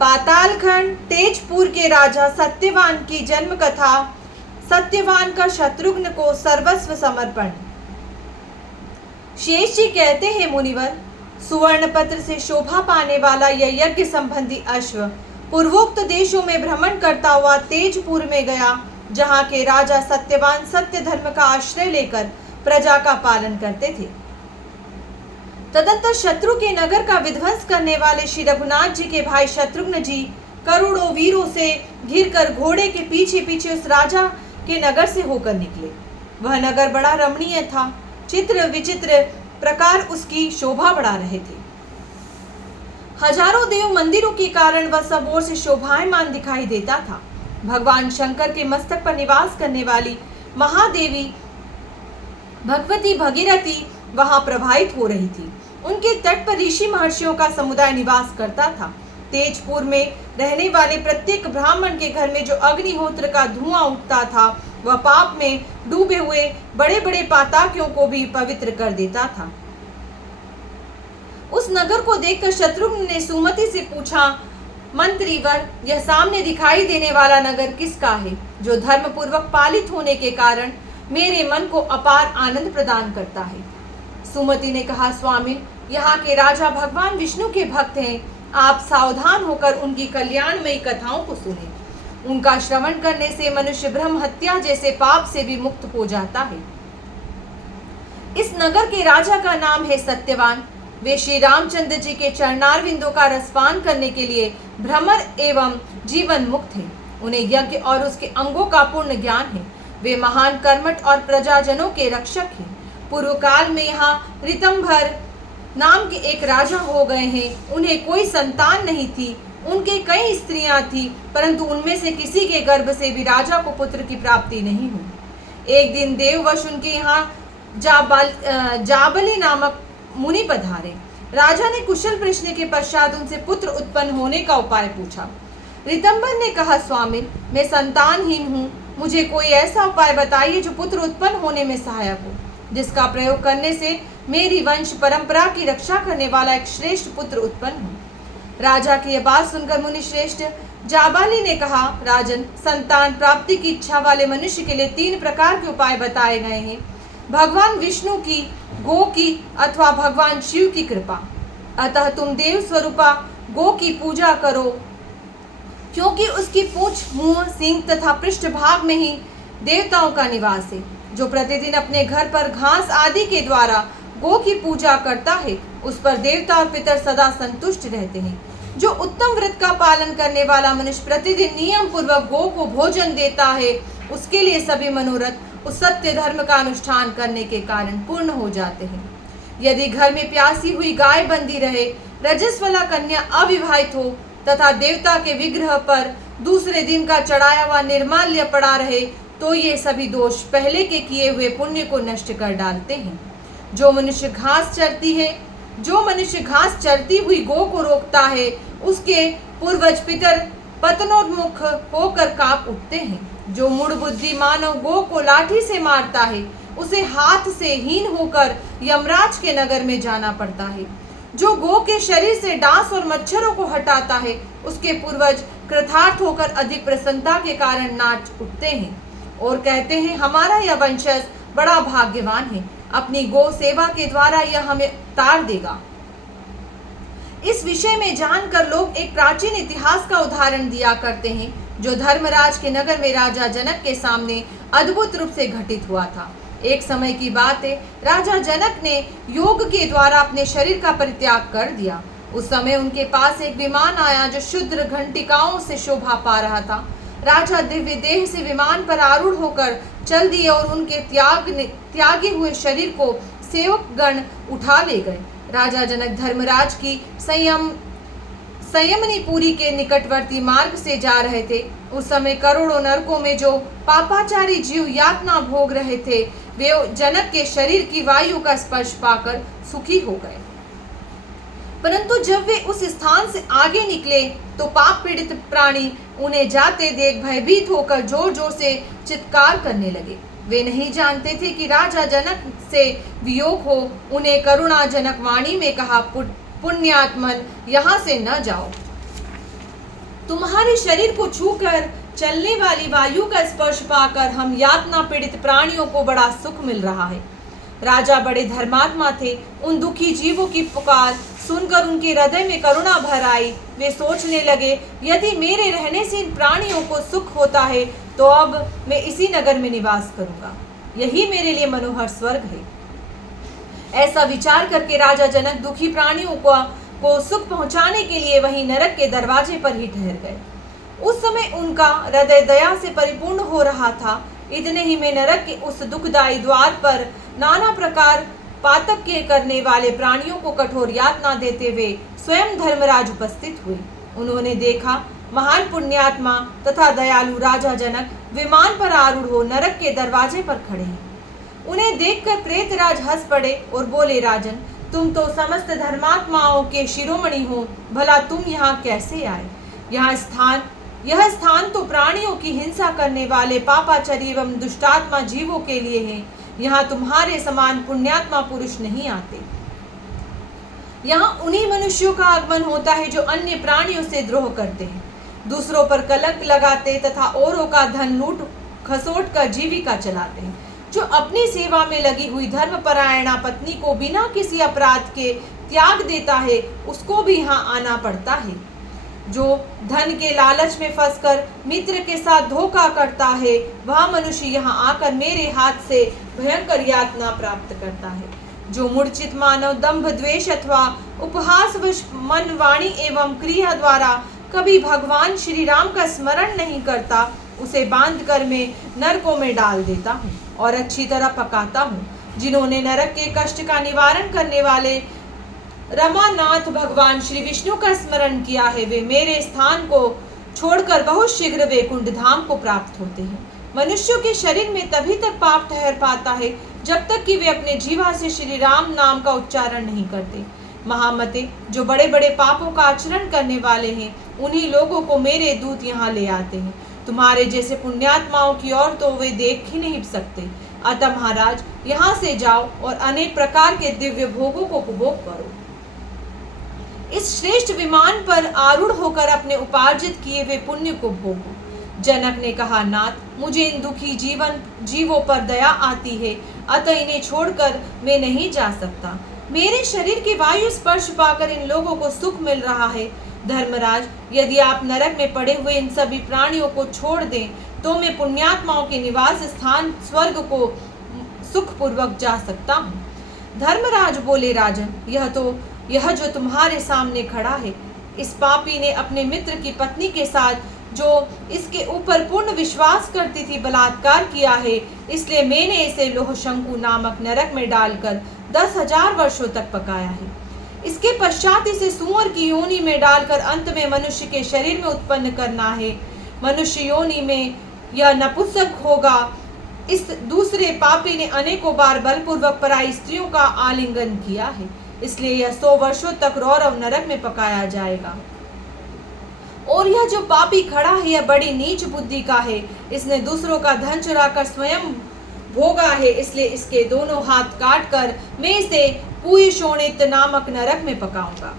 पातालखंड तेजपुर के राजा सत्यवान की जन्म कथा। सत्यवान का शत्रुघ्न को सर्वस्व समर्पण। शेष जी कहते हैं, मुनिवर, सुवर्ण पत्र से शोभा पाने वाला यह यज्ञ संबंधी अश्व पूर्वोक्त देशों में भ्रमण करता हुआ तेजपुर में गया, जहाँ के राजा सत्यवान सत्य धर्म का आश्रय लेकर प्रजा का पालन करते थे। तदंतर शत्रु के नगर का विध्वंस करने वाले श्री रघुनाथ जी के भाई शत्रुघ्न जी करोड़ों वीरों से घिरकर घोड़े के पीछे पीछे उस राजा के नगर से होकर निकले। वह नगर बड़ा रमणीय था, चित्र विचित्र प्रकार उसकी शोभा बढ़ा रहे थे। हजारों देव मंदिरों के कारण वह सब ओर से शोभायमान दिखाई देता था। भगवान शंकर के मस्तक पर निवास करने वाली महादेवी भगवती भगीरथी वहां प्रवाहित हो रही थी। उनके तट पर ऋषि महर्षियों का समुदाय निवास करता था। तेजपुर में रहने वाले प्रत्येक ब्राह्मण के घर में जो अग्निहोत्र का धुआं उठता था, वह पाप में डूबे हुए बड़े बड़े पातकियों को भी पवित्र कर देता था। उस नगर को देखकर शत्रुघ्न ने सुमति से पूछा, मंत्रीवर, यह सामने दिखाई देने वाला नगर किसका है, जो धर्म पूर्वक पालित होने के कारण मेरे मन को अपार आनंद प्रदान करता है। सुमति ने कहा, स्वामी, यहाँ के राजा भगवान विष्णु के भक्त हैं। आप सावधान होकर उनकी कल्याणमयी कथाओं को सुने। उनका श्रवण करने से मनुष्य ब्रह्म हत्या जैसे पाप से भी मुक्त हो जाता है। इस नगर के राजा का नाम है सत्यवान। वे श्री रामचंद्र जी के चरणारविंदों का रसपान करने के लिए भ्रमर एवं जीवन मुक्त हैं। उन्हें यज्ञ और उसके अंगों का पूर्ण ज्ञान है। वे महान कर्मठ और प्रजाजनों के रक्षक हैं। पूर्व काल में यहाँ ऋतंभर नाम के एक राजा हो गए हैं। उन्हें कोई संतान नहीं थी। उनके कई स्त्रियां थी, परंतु उनमें से किसी के गर्भ से भी राजा को पुत्र की प्राप्ति नहीं हुई। एक दिन देववश उनके यहाँ जाबली नामक मुनि पधारे। राजा ने कुशल प्रश्न के पश्चात उनसे पुत्र उत्पन्न होने का उपाय पूछा। ऋतंबर ने कहा, स्वामी, मैं संतानहीन हूँ। मुझे कोई ऐसा उपाय बताइए जो पुत्र उत्पन्न होने में सहायक हो, जिसका प्रयोग करने से मेरी वंश परंपरा की रक्षा करने वाला एक श्रेष्ठ पुत्र उत्पन्न हो। राजा की यह बात सुनकर मुनि श्रेष्ठ जाबाली ने कहा, राजन, संतान प्राप्ति की इच्छा वाले मनुष्य के लिए 3 प्रकार के उपाय बताए गए हैं। भगवान विष्णु की, गो की अथवा भगवान शिव की कृपा। अतः तुम देव स्वरूपा गो की पूजा करो, क्योंकि उसकी पूंछ, मुंह, सींग तथा पृष्ठ भाग में ही देवताओं का निवास है। जो प्रतिदिन अपने घर पर घास आदि के द्वारा गो की पूजा करता है, उस पर देवता और पितर सदा संतुष्ट रहते हैं। जो उत्तम व्रत का पालन करने वाला मनुष्य प्रतिदिन नियम पूर्वक गो को भोजन देता है, उसके लिए सभी मनोरथ उस सत्य धर्म का अनुष्ठान करने के कारण पूर्ण हो जाते हैं। यदि घर में प्यासी हुई गाय बंधी रहे, रजस्वला कन्या अविवाहित हो तथा देवता के विग्रह पर दूसरे दिन का चढ़ाया हुआ निर्माल्य पड़ा रहे, तो ये सभी दोष पहले के किए हुए पुण्य को नष्ट कर डालते हैं। जो मनुष्य घास चरती हुई गो को रोकता है, उसके पूर्वज पितर पतनोन्मुख होकर कांप उठते हैं। जो मूढ़ बुद्धि मानव गो को लाठी से मारता है, उसे हाथ से हीन होकर यमराज के नगर में जाना पड़ता है। जो गो के शरीर से डांस और मच्छरों को हटाता है, उसके पूर्वज कृतार्थ होकर अधिक प्रसन्नता के कारण नाच उठते हैं और कहते हैं, हमारा यह वंशज बड़ा भाग्यवान है। अपनी गो सेवा के द्वारा यह हमें तार देगा। इस विषय में जानकर लोग एक प्राचीन इतिहास का उदाहरण दिया करते हैं, जो धर्मराज के नगर में राजा जनक के सामने अद्भुत रूप से घटित हुआ था। एक समय की बात है, राजा जनक ने योग के द्वारा अपने शरीर का परित्याग कर दिया। उस समय उनके पास एक विमान आया, जो शुद्र घंटिकाओं से शोभा पा रहा था। राजा दिव्य देह से विमान पर आरूढ़ होकर चल दिए और उनके त्यागे हुए शरीर को सेवक गण उठा ले गए। राजा जनक धर्मराज की संयमनीपुरी के निकटवर्ती मार्ग से जा रहे थे। उस समय करोड़ों नरकों में जो पापाचारी जीव यातना भोग रहे थे, वे जनक के शरीर की वायु का स्पर्श पाकर सुखी हो गए। परंतु जब वे उस स्थान से आगे निकले, तो पाप पीड़ित प्राणी उन्हें जाते देख भयभीत होकर जोर जोर से चित्कार करने लगे। वे नहीं जानते थे कि राजा जनक से वियोग हो। उन्हें करुणाजनक वाणी में कहा, पुण्यात्मन, यहाँ से न जाओ। तुम्हारे शरीर को छूकर चलने वाली वायु का स्पर्श पाकर हम यातना पीड़ित प्राणियों को बड़ा सुख मिल रहा है। राजा बड़े धर्मात्मा थे। उन दुखी जीवों की पुकार सुनकर उनके हृदय में करुणा भर आई। वे सोचने लगे, यदि मेरे रहने से इन प्राणियों को सुख होता है तो अब मैं इसी नगर में निवास करूंगा। यही मेरे लिए मनोहर स्वर्ग है। ऐसा विचार करके राजा जनक दुखी प्राणियों को सुख पहुंचाने के लिए वहीं नरक के दरवाजे पर ही ठहर गए। उस समय उनका हृदय दया से परिपूर्ण हो रहा था। इतने ही में नरक के उस दुखदायी द्वार पर नाना प्रकार पातक के करने वाले प्राणियों को कठोर यातना देते हुए स्वयं धर्मराज उपस्थित हुए। उन्होंने देखा महान पुण्यात्मा तथा दयालु राजा जनक विमान पर आरूढ़ हो नरक के दरवाजे पर खड़े हैं। उन्हें देखकर प्रेतराज हंस पड़े और बोले, राजन, तुम तो समस्त धर्मात्माओं के शिरोमणि हो, भला तुम यहाँ कैसे आए? यह स्थान तो प्राणियों की हिंसा करने वाले पापाचारी एवं दुष्टात्मा जीवों के लिए है। यहाँ तुम्हारे समान पुण्यात्मा पुरुष नहीं आते। यहाँ उन्हीं मनुष्यों का आगमन होता है जो अन्य प्राणियों से द्रोह करते हैं, दूसरों पर कलंक लगाते तथा औरों का धन लूट खसोट कर जीविका चलाते हैं, जो अपनी सेवा में लगी हुई धर्मपरायणा पत्नी को बिना किसी अपराध के त्याग देता है, उसको भी यहाँ आना पड़ता है। जो धन के लालच में फंसकर मित्र के साथ धोखा करता है, वह मनुष्य यहाँ आकर मेरे हाथ से भयंकर यातना प्राप्त करता है। जो मूर्छित मानव दंभ द्वेष अथवा उपहासवश मन वाणी एवं क्रिया द्वारा कभी भगवान श्री राम का स्मरण नहीं करता, उसे बांधकर मैं नरकों में डाल देता हूँ और अच्छी तरह पकाता हूँ। जिन्होंने नरक के कष्ट का निवारण करने वाले रमानाथ भगवान श्री विष्णु का स्मरण किया है, वे मेरे स्थान को छोड़कर बहुत शीघ्र वैकुंठ धाम को प्राप्त होते हैं। मनुष्यों के शरीर में तभी तक पाप ठहर पाता है जब तक कि वे अपने जीवा से श्री राम नाम का उच्चारण नहीं करते। महामते, जो बड़े बड़े पापों का आचरण करने वाले हैं, उन्हीं लोगों को मेरे दूत यहाँ ले आते हैं। तुम्हारे जैसे पुण्यात्माओं की ओर तो वे देख ही नहीं सकते। अतः महाराज, यहाँ से जाओ और अनेक प्रकार के दिव्य भोगों को उपभोग करो। इस श्रेष्ठ विमान पर आरूढ़ होकर अपने उपार्जित किए हुए पुण्य को भोगो। जनक ने कहा, नाथ, मुझे इन दुखी जीवों पर दया आती है, अतः इन्हें छोड़कर मैं नहीं जा सकता। मेरे शरीर के वायु स्पर्श पाकर इन लोगों को सुख मिल रहा है। धर्मराज, यदि आप नरक में पड़े हुए इन सभी प्राणियों को छोड़ दें तो मैं पुण्यात्माओं के निवास स्थान स्वर्ग को सुखपूर्वक जा सकता हूँ। धर्मराज बोले, राजन, यह जो तुम्हारे सामने खड़ा है, इस पापी ने अपने मित्र की पत्नी के साथ, जो इसके ऊपर पूर्ण विश्वास करती थी, बलात्कार किया है। इसलिए मैंने इसे लोह शंकु नामक नरक में डालकर 10,000 वर्षों तक पकाया है। इसके पश्चात इसे सूअर की योनि में डालकर अंत में मनुष्य के शरीर में उत्पन्न करना है। मनुष्य योनि में यह नपुंसक होगा। इस दूसरे पापी ने अनेकों बार बलपूर्वक पराई स्त्रियों का आलिंगन किया है, इसलिए यह 100 वर्षों तक रौरव नरक में पकाया जाएगा। और यह जो पापी खड़ा है, यह बड़ी नीच बुद्धि का है। इसने दूसरों का धन चुराकर स्वयं भोगा है, इसलिए इसके दोनों हाथ काटकर मैं इसे पुयशोणित नामक नरक में पकाऊंगा।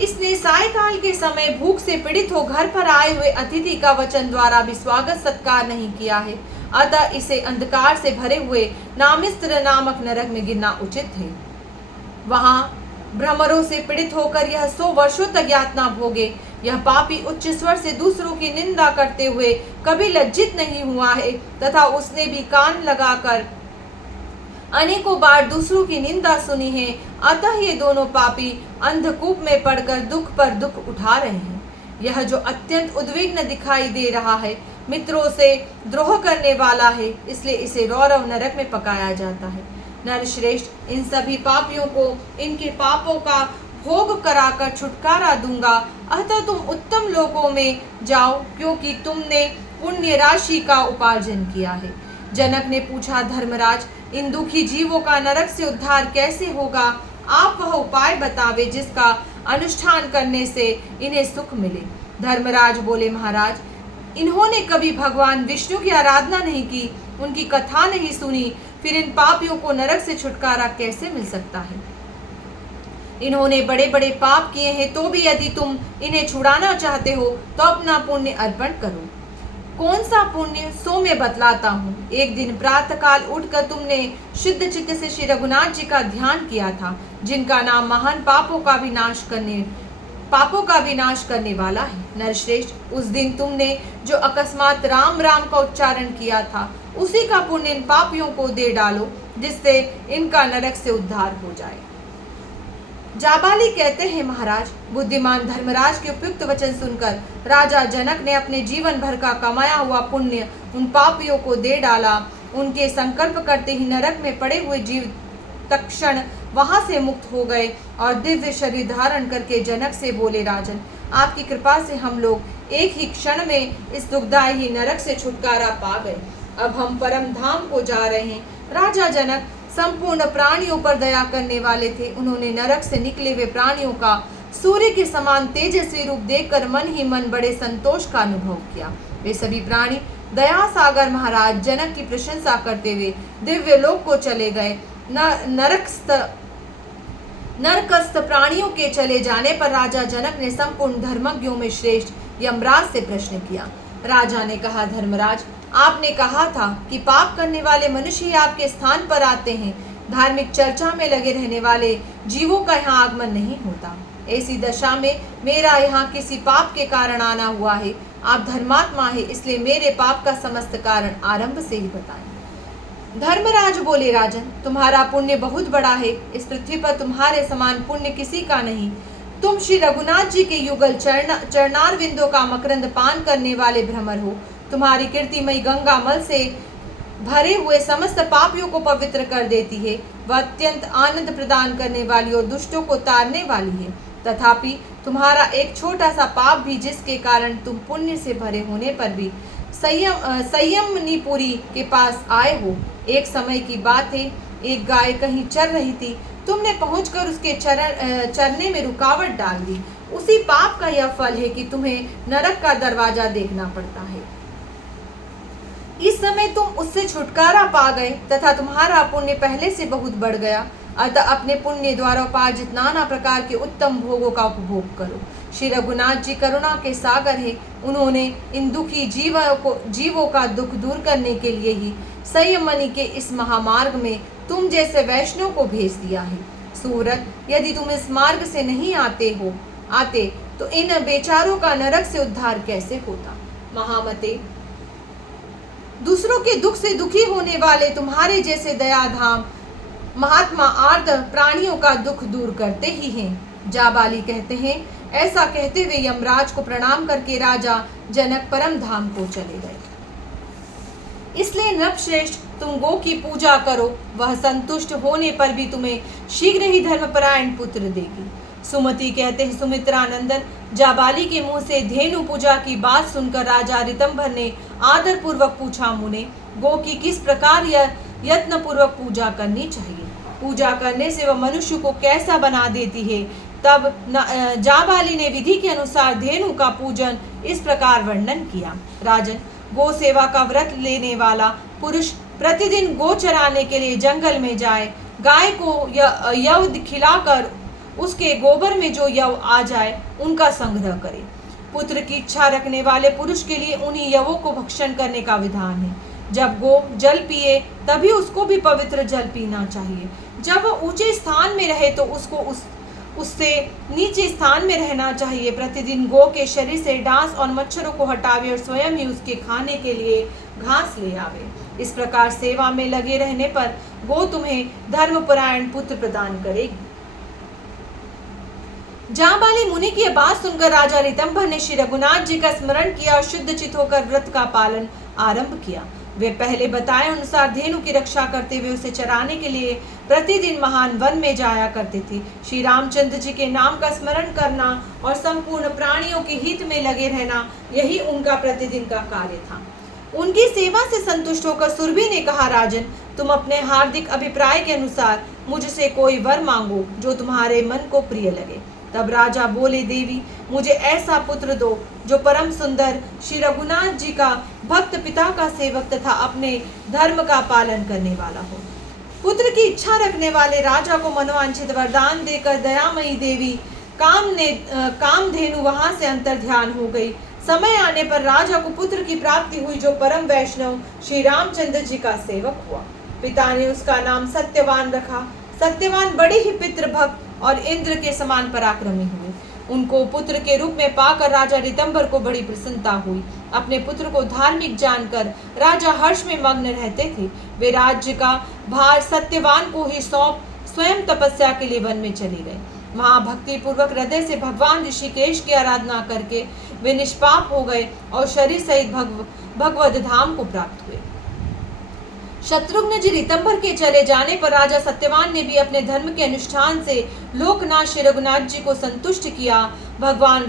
इसने सायकाल के समय भूख से पीड़ित हो घर पर आए हुए अतिथि का वचन द्वारा भी स्वागत सत्कार नहीं किया है, अतः इसे अंधकार से भरे हुए नामिस्त्र नामक नरक में गिरना उचित है। वहां भ्रमरों से पीड़ित होकर यह 100 वर्षों तक यातना भोगे। यह पापी उच्च स्वर से दूसरों की निंदा करते हुए कभी लज्जित नहीं हुआ है, तथा उसने भी कान लगाकर अनेकों बार दूसरों की निंदा सुनी है। अतः ये दोनों पापी अंधकूप में पड़कर दुख पर दुख उठा रहे हैं। यह जो अत्यंत उद्विग्न दिखाई दे रहा है, मित्रों से द्रोह करने वाला है, इसलिए इसे रौरव नरक में पकाया जाता है। नरश्रेष्ठ, इन सभी पापियों को इनके पापों का भोग कराकर छुटकारा दूंगा। अतः तुम उत्तम लोकों में जाओ, क्योंकि तुमने पुण्य राशि का उपार्जन किया है। जनक ने पूछा, धर्मराज, इन दुखी जीवों का नरक से उद्धार कैसे होगा? आप वह उपाय बतावे जिसका अनुष्ठान करने से इन्हें सुख मिले। धर्मराज बोले, महाराज, इन्होंने कभी भगवान विष्णु की आराधना नहीं की, उनकी कथा नहीं सुनी, फिर इन पापियों को नरक से छुटकारा कैसे मिल सकता है? इन्होंने बड़े बड़े पाप किए हैं, तो भी यदि तुम इन्हें छुड़ाना चाहते हो तो अपना पुण्य अर्पण करो। कौन सा पुण्य, सो मैं बतलाता हूँ। एक दिन प्रातःकाल उठकर तुमने शुद्ध चित्त से श्री रघुनाथ जी का ध्यान किया था, जिनका नाम महान पापों का विनाश करने वाला है। नरश्रेष्ठ, उस दिन तुमने जो अकस्मात राम राम का उच्चारण किया था, उसी का पुण्य इन पापियों को दे डालो, जिससे इनका नरक से उद्धार हो जाए। जाबाली कहते हैं, महाराज, बुद्धिमान धर्मराज के उपयुक्त वचन सुनकर राजा जनक ने अपने जीवन भर का कमाया हुआ पुण्य उन पापियों को दे डाला। उनके संकल्प करते ही नरक में पड़े हुए जीव तत्क्षण वहां से मुक्त हो गए और दिव्य शरीर धारण करके जनक से बोले, राजन, आपकी कृपा से हम लोग एक ही क्षण में इस दुखदायी नरक से छुटकारा पा गए। अब हम परम धाम को जा रहे हैं। राजा जनक संपूर्ण प्राणियों पर दया करने वाले थे। उन्होंने नरक से निकले हुए प्राणियों का सूर्य के समान तेजस्वी रूप देखकर मन ही मन बड़े संतोष का अनुभव किया। वे सभी प्राणी दया सागर महाराज जनक की प्रशंसा करते हुए दिव्य लोक को चले गए। नरकस्थ प्राणियों के चले जाने पर राजा जनक ने संपूर्ण धर्मज्ञों में श्रेष्ठ यमराज से प्रश्न किया। राजा ने कहा, धर्मराज, आपने कहा था कि पाप करने वाले मनुष्य ही आपके स्थान पर आते हैं। धार्मिक चर्चा में लगे रहने वाले जीवों का यहाँ आगमन नहीं होता। ऐसी दशा में मेरा यहाँ किसी पाप के कारण आना हुआ है। आप धर्मात्मा है, इसलिए मेरे पाप का समस्त कारण आरंभ से ही बताएं। धर्मराज बोले, राजन, तुम्हारा पुण्य बहुत बड़ा है। इस पृथ्वी पर तुम्हारे समान पुण्य किसी का नहीं। तुम श्री रघुनाथ जी के युगल चरणारविंदों का मकरंद पान करने वाले भ्रमर हो। तुम्हारी कीर्तिमयी गंगा मल से भरे हुए समस्त पापियों को पवित्र कर देती है। वह अत्यंत आनंद प्रदान करने वाली और दुष्टों को तारने वाली है। तथापि तुम्हारा एक छोटा सा पाप भी, जिसके कारण तुम पुण्य से भरे होने पर भी संयमनीपुरी के पास आए हो। एक समय की बात है, एक गाय कहीं चर रही थी। तुमने पहुंचकर उसके चरने में रुकावट डाल दी। उसी पाप का यह फल है कि तुम्हें नरक का दरवाजा देखना पड़ता है। इस समय तुम उससे छुटकारा पा गए तथा तुम्हारा पुण्य पहले से बहुत बढ़ गया। अतः अपने पुण्य द्वारा उपार्जित नाना प्रकार के उत्तम भोगों का उपभोग करो। श्री रघुनाथ जी करुणा के सागर है। उन्होंने इन दुखी जीवों का दुख दूर करने के लिए ही संयमनी के इस महामार्ग में तुम जैसे वैष्णव को भेज दिया है। सूरत, यदि तुम इस मार्ग से नहीं आते तो इन बेचारों का नरक से उद्धार कैसे होता। महामते, दूसरों के दुख से दुखी होने वाले तुम्हारे जैसे दयाधाम महात्मा आर्त प्राणियों का दुख दूर करते ही हैं। जाबाली कहते हैं, ऐसा कहते हुए यमराज को प्रणाम करके राजा जनक परम धाम को चले गए। इसलिए नृपश्रेष्ठ, तुम गो की पूजा करो। वह संतुष्ट होने पर भी तुम्हें शीघ्र ही धर्मपरायण पुत्र देगी। सुमति कहते हैं, सुमित्रानंदन, जाबाली के मुंह से धेनु पूजा की बात सुनकर राजा ऋतंभर ने आदर पूर्वक पूछा, मुने, गो की किस प्रकार यत्न पूर्वक पूजा करनी चाहिए? पूजा करने से वह मनुष्य को कैसा बना देती है? तब जाबाली ने विधि के अनुसार धेनु का पूजन इस प्रकार वर्णन किया। राजन, गो सेवा का व्रत लेने वाला पुरुष प्रतिदिन गो चराने के लिए जंगल में जाए। गाय को यव खिलाकर उसके गोबर में जो यव आ जाए उनका संग्रह करे। पुत्र की इच्छा रखने वाले पुरुष के लिए उन्हीं यवों को भक्षण करने का विधान है। जब गो जल पिए तभी उसको भी पवित्र जल पीना चाहिए। जब वह ऊंचे स्थान में रहे तो उसको उससे नीचे स्थान में रहना चाहिए। प्रतिदिन गो के शरीर से डांस और मच्छरों को हटावे और स्वयं ही उसके खाने के लिए घास ले आवे। इस प्रकार सेवा में लगे रहने पर गो तुम्हें धर्मपरायण पुत्र प्रदान करेगी। जाबाली मुनि की बात सुनकर राजा ऋतंभर ने श्री रघुनाथ जी का स्मरण किया और शुद्ध चित होकर व्रत का पालन आरंभ किया। वे पहले बताए अनुसार धेनु की रक्षा करते हुए उसे चराने के लिए प्रतिदिन महान वन में जाया करते थे। श्री रामचंद्र जी के नाम का स्मरण करना और संपूर्ण प्राणियों के हित में लगे रहना, यही उनका प्रतिदिन का कार्य था। उनकी सेवा से संतुष्ट होकर सुरभि ने कहा, राजन, तुम अपने हार्दिक अभिप्राय के अनुसार मुझसे कोई वर मांगो जो तुम्हारे मन को प्रिय लगे। तब राजा बोले, देवी, मुझे ऐसा पुत्र दो जो परम सुंदर श्री रघुनाथ जी का भक्त, पिता का सेवक तथा अपने धर्म का पालन करने वाला हो। पुत्र की इच्छा रखने वाले राजा को मनोवांछित वरदान देकर दयामयी देवी कामधेनु वहां से अंतर ध्यान हो गई। समय आने पर राजा को पुत्र की प्राप्ति हुई, जो परम वैष्णव श्री रामचंद्र जी का सेवक हुआ। पिता ने उसका नाम सत्यवान रखा। सत्यवान बड़े ही पितृभक्त और इंद्र के समान पराक्रमी हुए। उनको पुत्र के रूप में पाकर राजा ऋतंबर को बड़ी प्रसन्नता हुई। अपने पुत्र को धार्मिक जानकर राजा हर्ष में मग्न रहते थे। वे राज्य का भार सत्यवान को ही सौंप स्वयं तपस्या के लिए वन में चले गए। वहां भक्ति पूर्वक हृदय से भगवान ऋषिकेश की आराधना करके वे निष्पाप हो गए और शरीर सहित भगवद धाम को प्राप्त हुए। शत्रुघ्न जी ऋतंबर के चले जाने पर राजा सत्यवान ने भी अपने धर्म के अनुष्ठान से लोकनाथ श्री रघुनाथ जी को संतुष्ट किया। भगवान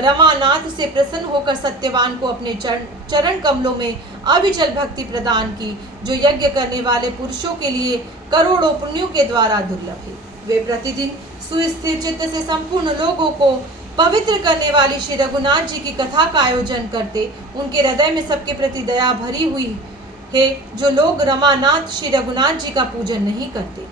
रमानाथ से प्रसन्न होकर सत्यवान को अपने चरण कमलों में अविचल भक्ति प्रदान की, जो यज्ञ करने वाले पुरुषों के लिए करोड़ों पुण्यों के द्वारा दुर्लभ है। वे प्रतिदिन सुस्थिर चित्त से संपूर्ण लोगों को पवित्र करने वाली श्री रघुनाथ जी की कथा का आयोजन करते। उनके हृदय में सबके प्रति दया भरी हुई है, जो लोग रमानाथ श्री रघुनाथ जी का पूजन नहीं करते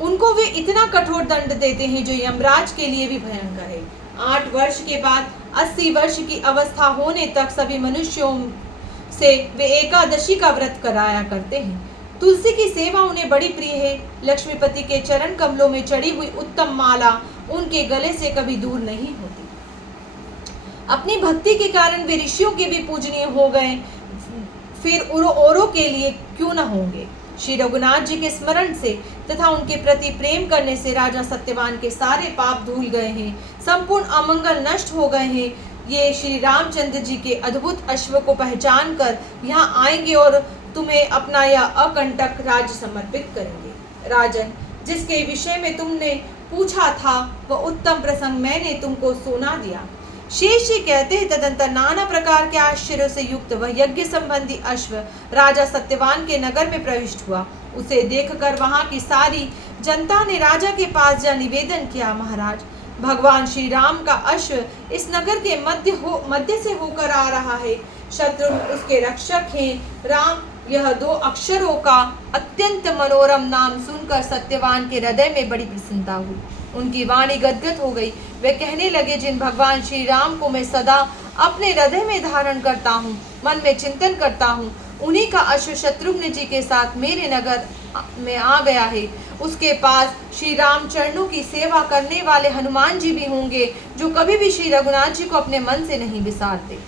उनको वे इतना कठोर दंड देते हैं, जो यमराज के लिए भी भयंकर है। 8 वर्ष के बाद 80 वर्ष की अवस्था होने तक सभी मनुष्यों से वे एकादशी का व्रत कराया करते हैं। तुलसी की सेवा उन्हें बड़ी प्रिय है। लक्ष्मीपति के चरण कमलों में चढ़ी हुई उत्तम माला उनके गले से कभी दूर नहीं होती। अपनी भक्ति के कारण वे ऋषियों के भी पूजनीय हो गए, फिर औरों के लिए क्यों न होंगे। श्री रघुनाथ जी के स्मरण से तथा उनके प्रति प्रेम करने से राजा सत्यवान के सारे पाप धुल गए हैं, संपूर्ण अमंगल नष्ट हो गए हैं। ये श्री रामचंद्र जी के अद्भुत अश्व को पहचान कर यहाँ आएंगे और तुम्हें अपना यह अकंटक राज्य समर्पित करेंगे। राजन, जिसके विषय में तुमने पूछा था वह उत्तम प्रसंग मैंने तुमको सुना दिया। शेष जी कहते हैं, तदंतर नाना प्रकार के आश्चर्यों से युक्त वह यज्ञ संबंधी अश्व राजा सत्यवान के नगर में प्रविष्ट हुआ। उसे देखकर वहां की सारी जनता ने राजा के पास जा निवेदन किया, महाराज, भगवान श्री राम का अश्व इस नगर के मध्य से होकर आ रहा है। शत्रुघ्न उसके रक्षक हैं। राम, यह 2 अक्षरों का अत्यंत मनोरम नाम सुनकर सत्यवान के हृदय में बड़ी प्रसन्नता हुई। उनकी वाणी गदगद हो गई। वे कहने लगे, जिन भगवान श्री राम को मैं सदा अपने हृदय में धारण करता हूँ, मन में चिंतन करता हूँ, उन्हीं का अश्व शत्रुघ्न जी के साथ मेरे नगर में आ गया है। उसके पास श्री राम चरणों की सेवा करने वाले हनुमान जी भी होंगे, जो कभी भी श्री रघुनाथ जी को अपने मन से नहीं बिसारते।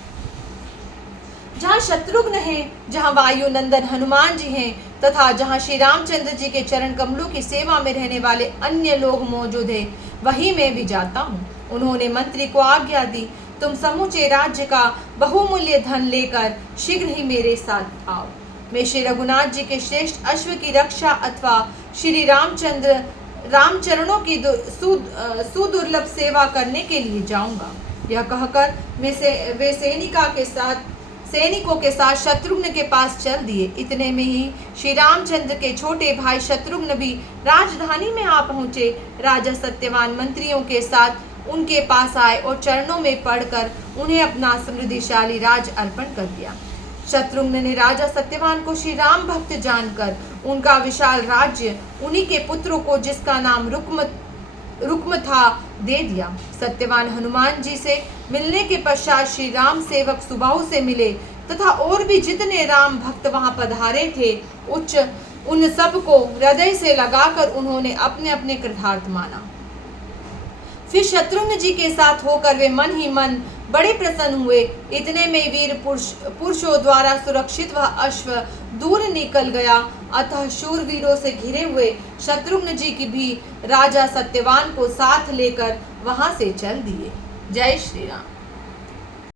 जहाँ शत्रुघ्न है, जहाँ वायु नंदन हनुमान जी हैं, तथा जहाँ श्री रामचंद्र जी के चरण कमलों की सेवा में रहने वाले अन्य लोग मौजूद हैं, वहीं मैं भी जाता हूँ। उन्होंने मंत्री को आज्ञा दी, तुम समूचे राज्य का बहुमूल्य धन लेकर शीघ्र ही मेरे साथ आओ। मैं श्री रघुनाथ जी के श्रेष्ठ अश्व की रक्षा अथवा श्री रामचरणों की सुदुर्लभ सेवा करने के लिए जाऊंगा। यह कहकर वे सैनिकों के साथ शत्रुघ्न के पास चल दिए। इतने में ही श्री रामचंद्र के छोटे भाई शत्रुघ्न भी राजधानी में आ पहुंचे। राजा सत्यवान मंत्रियों के साथ उनके पास आए और चरणों में पड़कर उन्हें अपना समृद्धिशाली राज अर्पण कर दिया। शत्रुघ्न ने राजा सत्यवान को श्री राम भक्त जानकर उनका विशाल राज्य उन्हीं के पुत्रों को, जिसका नाम रुक्म था, दे दिया। सत्यवान हनुमान जी से मिलने के पश्चात श्री राम सेवक सुबाहु से मिले तथा और भी जितने राम भक्त वहां पधारे थे, उन सब को हृदय से लगाकर उन्होंने अपने अपने कृतार्थ माना। फिर शत्रुघ्न जी के साथ होकर वे मन ही मन बड़े प्रसन्न हुए। इतने में वीर पुरुषों द्वारा सुरक्षित वह अश्व दूर निकल गया। अतः शूरवीरों से घिरे हुए शत्रुघ्न जी की भी राजा सत्यवान को साथ लेकर वहां से चल दिए। जय श्री राम।